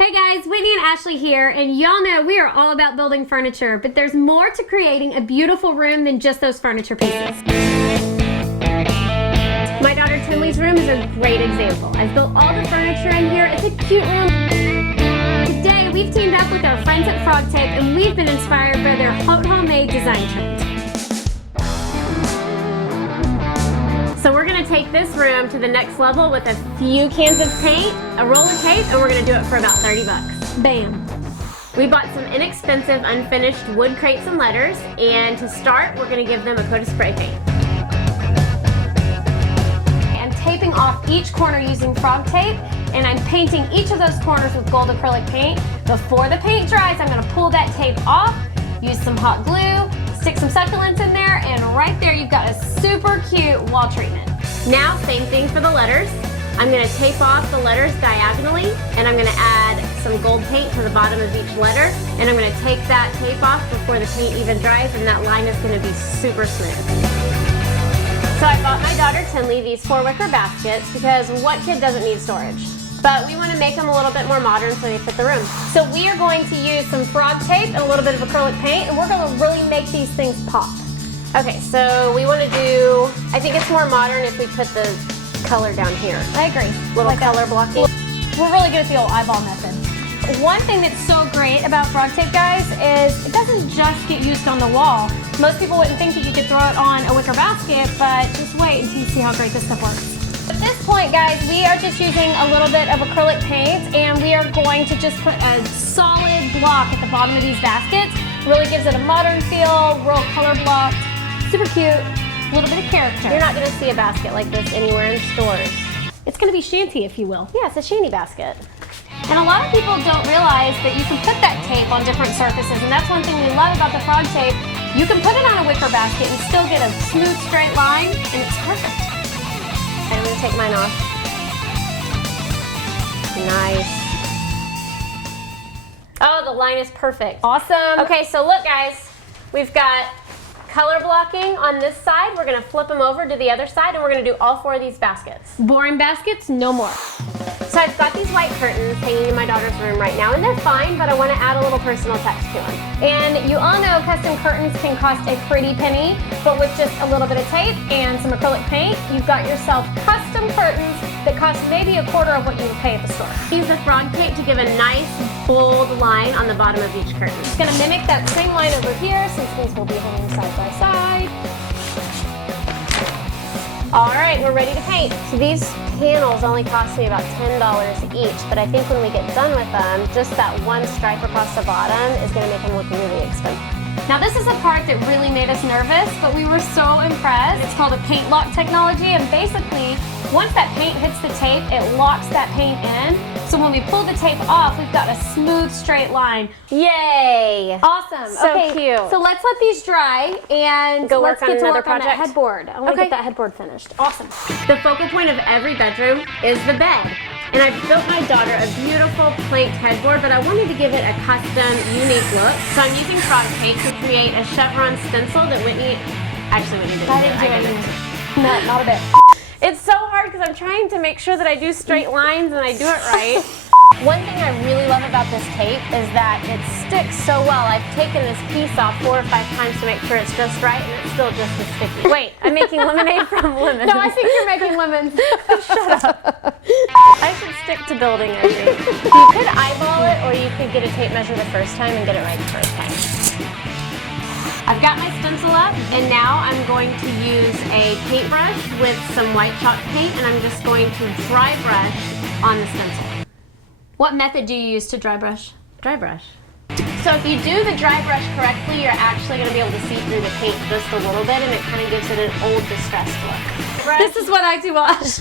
Hey guys, Whitney and Ashley here, and y'all know we are all about building furniture, but there's more to creating a beautiful room than just those furniture pieces. My daughter Tinley's room is a great example. I've built all the furniture in here. It's a cute room. Today we've teamed up with our friends at Frog Tape, and we've been inspired by their homemade design trend. So we're gonna take this room to the next level with a few cans of paint, a roll of tape, and we're gonna do it for about 30 bucks. Bam. We bought some inexpensive unfinished wood crates and letters, and to start, we're gonna give them a coat of spray paint. I'm taping off each corner using Frog Tape, and I'm painting each of those corners with gold acrylic paint. Before the paint dries, I'm gonna pull that tape off, use some hot glue, stick some succulents in there, and right there you've got a super cute wall treatment. Now, same thing for the letters. I'm gonna tape off the letters diagonally, and I'm gonna add some gold paint to the bottom of each letter, and I'm gonna take that tape off before the paint even dries, and that line is gonna be super smooth. So I bought my daughter Tinley these 4 wicker baskets because what kid doesn't need storage? But we want to make them a little bit more modern so they fit the room. So we are going to use some Frog Tape and a little bit of acrylic paint, and we're going to really make these things pop. Okay, so we want to do, I think it's more modern if we put the color down here. I agree. Little like color blocking. We're really good at the old eyeball method. One thing that's so great about Frog Tape, guys, is it doesn't just get used on the wall. Most people wouldn't think that you could throw it on a wicker basket, but just wait until you see how great this stuff works. At this point, guys, we are just using a little bit of acrylic paint, and we are going to just put a solid block at the bottom of these baskets. Really gives it a modern feel, real color blocked, super cute, a little bit of character. You're not going to see a basket like this anywhere in stores. It's going to be shanty, if you will. Yeah, it's a shanty basket. And a lot of people don't realize that you can put that tape on different surfaces, and that's one thing we love about the Frog Tape. You can put it on a wicker basket and still get a smooth, straight line, and it's perfect. I'm going to take mine off. Nice. Oh, the line is perfect. Awesome. Okay, so look guys, we've got color blocking on this side. We're going to flip them over to the other side, and we're going to do all 4 of these baskets. Boring baskets, no more. So I've got these white curtains hanging in my daughter's room right now, and they're fine, but I want to add a little personal touch to them. And you all know custom curtains can cost a pretty penny, but with just a little bit of tape and some acrylic paint, you've got yourself custom curtains that cost maybe a quarter of what you would pay at the store. Use the Frog Tape to give a nice, bold line on the bottom of each curtain. It's going to mimic that same line over here, since these will be hanging side by side. All right, we're ready to paint. So these panels only cost me about $10 each, but I think when we get done with them, just that one stripe across the bottom is gonna make them look really expensive. Now this is a part that really made us nervous, but we were so impressed. It's called a paint lock technology, and basically, once that paint hits the tape, it locks that paint in. So when we pull the tape off, we've got a smooth, straight line. Yay! Awesome. So okay, cute. So let's let these dry and go work let's on get to another work on project. that headboard. I want to get that headboard finished. Awesome. The focal point of every bedroom is the bed. And I've built my daughter a beautiful planked headboard, but I wanted to give it a custom, unique look. So I'm using Frog Tape to create a chevron stencil that Whitney didn't do. I didn't. No, not a bit. It's so hard because I'm trying to make sure that I do straight lines and I do it right. One thing I really love about this tape is that it sticks so well. I've taken this piece off 4 or 5 times to make sure it's just right, and it's still just as sticky. Wait, I'm making lemonade from lemons. No, I think you're making lemons. Shut up. I should stick to building, I think. You could eyeball it, or you could get a tape measure the first time and get it right the first time. I've got my stencil up, and now I'm going to use a paintbrush with some white chalk paint, and I'm just going to dry brush on the stencil. What method do you use to dry brush? Dry brush. So if you do the dry brush correctly, you're actually going to be able to see through the paint just a little bit, and it kind of gives it an old, distressed look. This is what I do, Wash.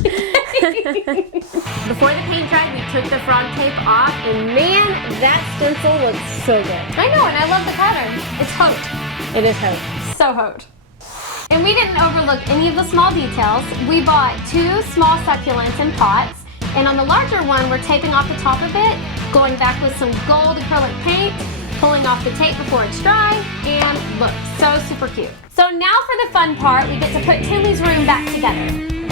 Before the paint dried, we took the Frog Tape off, and man, that stencil looks so good. I know, and I love the pattern. It's haute. It is haute. So haute. And we didn't overlook any of the small details. We bought 2 small succulents in pots, and on the larger one, we're taping off the top of it, going back with some gold acrylic paint, pulling off the tape before it's dry, and look, so super cute. So now for the fun part, we get to put Tinley's room back together.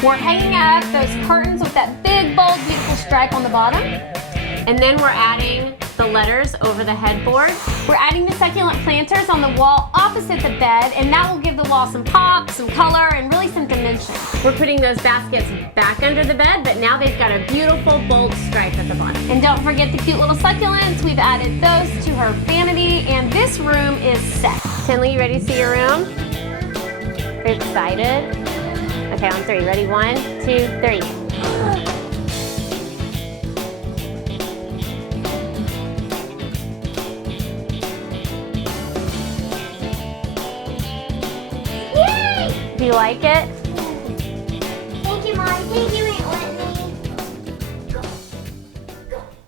We're hanging up those curtains with that big, bold, beautiful stripe on the bottom. And then we're adding the letters over the headboard. We're adding the succulent planters on the wall opposite the bed, and that will give the wall some pop, some color, and really some dimension. We're putting those baskets back under the bed, but now they've got a beautiful bold stripe at the bottom. And don't forget the cute little succulents. We've added those to her vanity, and this room is set. Tinley, you ready to see your room? Are you excited? Okay, on 3. Ready? 1, 2, 3. Do you like it?